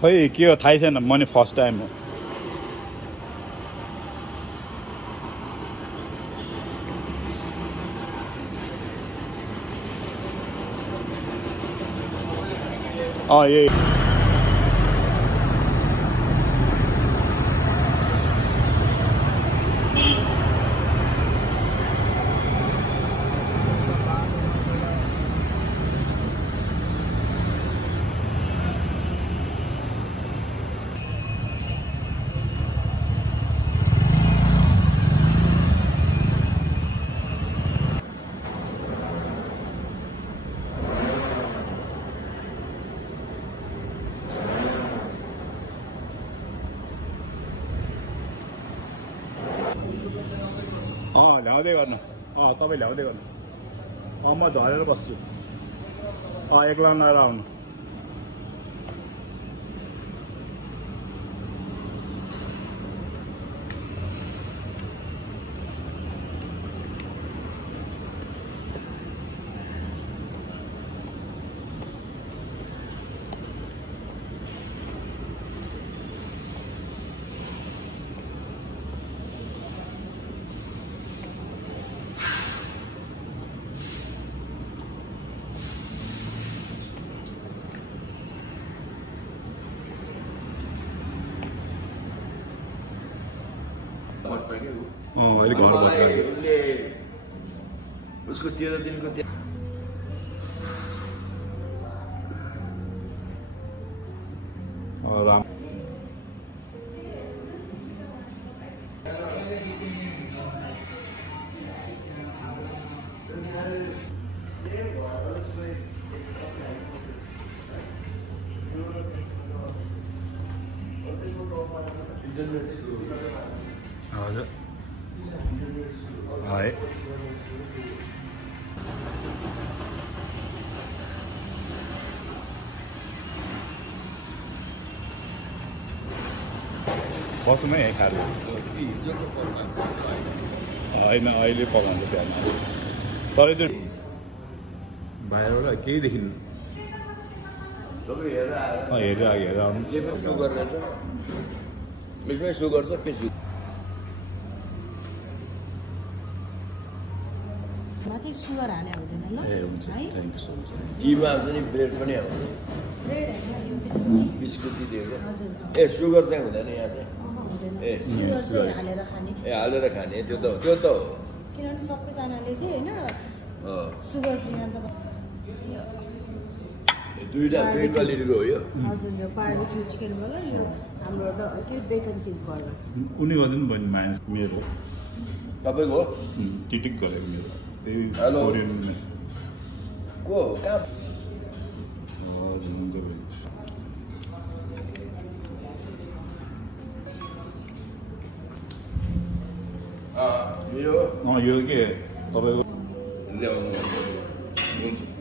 खोइ के हो थाहै छैन म नि फर्स्ट टाइम हो यही ल्याउँदै गर्नु तपाईँ ल्याउँदै गर्नु म झरेर बस्छु एक्ला नगएर आउनु अहिले घर उसको 13 दिनको राम हजुर है बसौँ है यहीँ खाएर होइन अहिले पकाउँछ बिहान तर त्यो बाहिरबाट केही देखिनु हेरेर आउनु यसमै सुगर छ के चाहिँ सुगर हाले हुँदैन ल ए हुन्छ थ्याङ्क यू सो मच टीमा आउँछ नि ब्रेड पनि आउँछ ब्रेड हैन यो बिस्कुट बिस्कुट दिएको हजुर ए सुगर चाहिँ हुँदैन यहाँ चाहिँ हुँदैन ए सुगर चाहिँ हालेर खाने हालेर खाने त्यो त हो किनभने सबैजनाले चाहिँ हैन सुगर खान्छ दुई क्वालिटीको हो यो हजुर यो बार्बिक्यू चिकन बर्गर यो हाम्रो के बेकन चिज बर्गर उनी गर्दैन बहिनी माइनस मेरो तपाईँको टिटिक गरेको मेरो त्यही हेलो कोरियन को कहाँ हजुर हुन्छ बहिनी यो यो के तपाईँको हुन्छ